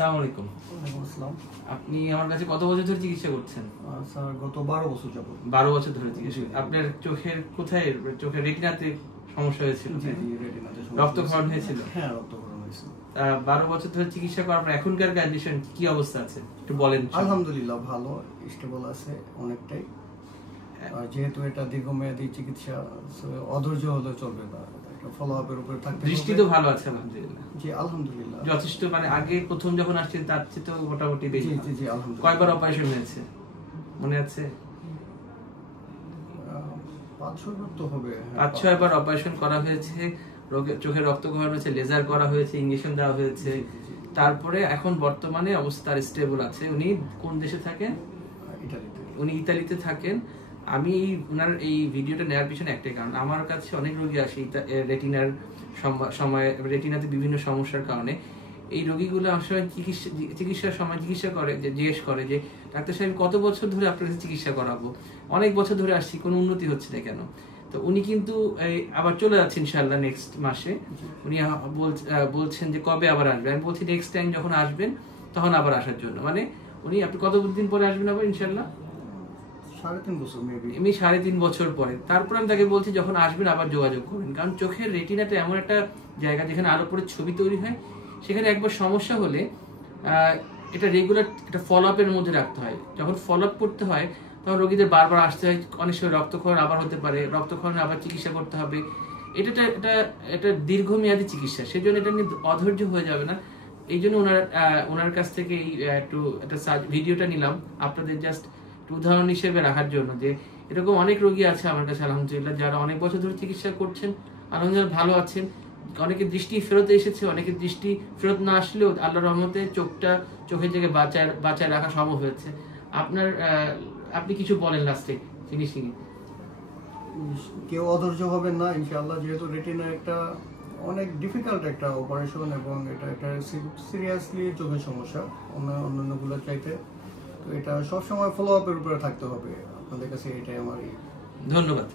আসসালামু আলাইকুম। ওয়ালাইকুম আসসালাম। আপনি আমার কাছে কত বছর ধরে চিকিৎসা করছেন? স্যার গত 12 বছর যাবত। 12 বছর ধরে চিকিৎসা। আপনার চোখের কোথায়, চোখের রেটিনাতে সমস্যা হয়েছিল? জি জি, রেটিনাতে সমস্যা। রক্তক্ষরণ হয়েছিল? হ্যাঁ, রক্তক্ষরণ হয়েছিল। 12 বছর ধরে চিকিৎসা করার পর এখনকার কন্ডিশন কি অবস্থা আছে একটু বলেন। আলহামদুলিল্লাহ ভালো, স্টেবল আছে অনেকটাই। আর যেহেতু এটা দীর্ঘমেয়াদী চিকিৎসা, অধৈর্য হলে চলবে না, এটা ফলো আপের উপরে থাকতে হবে। দৃষ্টি তো ভালো আছে আলহামদুলিল্লাহ। জি আলহামদুলিল্লাহ যথেষ্ট, মানে আগে প্রথম যখন আসছেন তার চেয়ে তো মোটামুটি বেশি। জি জি জি আলহামদুলিল্লাহ। কয়বার অপারেশন হয়েছে মনে আছে? 5-6 বার তো হবে। 5-6 বার অপারেশন করা হয়েছে, চোখের রক্তক্ষরণ হয়েছে, লেজার করা হয়েছে, ইনজেকশন দেওয়া হয়েছে। তারপরে এখন বর্তমানে অবস্থা স্টেবল আছে। উনি কোন দেশে থাকেন? ইতালিতে। উনি ইতালিতে থাকেন। আমি ওনার এই ভিডিওটা নেওয়ার পিছনে একটাই কারণ, আমার কাছে অনেক রোগী আসে রেটিনার সময়, রেটিনাতে বিভিন্ন সমস্যার কারণে। এই রোগীগুলো আসলে চিকিৎসার সময় জিজ্ঞাসা করে, যে জিজ্ঞেস করে যে ডাক্তার সাহেব কত বছর ধরে আপনার কাছে চিকিৎসা করাবো, অনেক বছর ধরে আসছি, কোনো উন্নতি হচ্ছে না কেন? তো উনি কিন্তু আবার চলে যাচ্ছেন ইনশাআল্লাহ নেক্সট মাসে। উনি বলছেন যে কবে আবার আসবেন। আমি বলছি নেক্সট টাইম যখন আসবেন তখন আবার আসার জন্য। মানে উনি আপনি কতদিন পরে আসবেন আবার ইনশাআল্লাহ? 3.5 বছর মেবি। আমি 3.5 বছর পরে। তারপর আমি তাকে বলছি যখন আসবেন আবার যোগাযোগ করবেন, কারণ চোখের রেটিনাটা এমন একটা জায়গা যেখানে আলো পরে ছবি তৈরি হয়। সেখানে একবার সমস্যা হলে এটা রেগুলার একটা ফলো আপের মধ্যে রাখতে হয়। যখন ফলো আপ করতে হয় তখন রোগীদের বারবার আসতে হয়, অনেক সময় রক্তক্ষরণ আবার হতে পারে, রক্তক্ষরণে আবার চিকিৎসা করতে হবে। এটা দীর্ঘমেয়াদী চিকিৎসা, সেজন্য এটা নিয়ে অধৈর্য হয়ে যাবে না। এই জন্য ওনার কাছ থেকে একটা ভিডিওটা নিলাম আপনাদের জাস্ট উদাহরণ হিসেবে রাখার জন্য, যে এরকম অনেক রোগী আছে আমার কাছে আলহামদুলিল্লাহ যারা অনেক বছর ধরে চিকিৎসা করছেন, আলহামদুলিল্লাহ ভালো আছেন। অনেকের দৃষ্টি ফেরত এসেছে, অনেকের দৃষ্টি ফেরত না আসলেও আল্লাহর রহমতে চোখের জায়গায় বাঁচায় রাখা সম্ভব হয়েছে। আপনি কিছু বলেন লাস্টে ফিনিশিং এ? কেউ অধৈর্য হবেন না ইনশাআল্লাহ, যেহেতু রেটিনা একটা অনেক ডিফিকাল্ট একটা অপারেশন এবং এটা একটা সিরিয়াসলি চোখের সমস্যা অন্যান্যগুলোর চাইতে। তো এটা সবসময় ফলো আপের উপরে থাকতে হবে আপনাদের কাছে, এটাই আমার। ধন্যবাদ।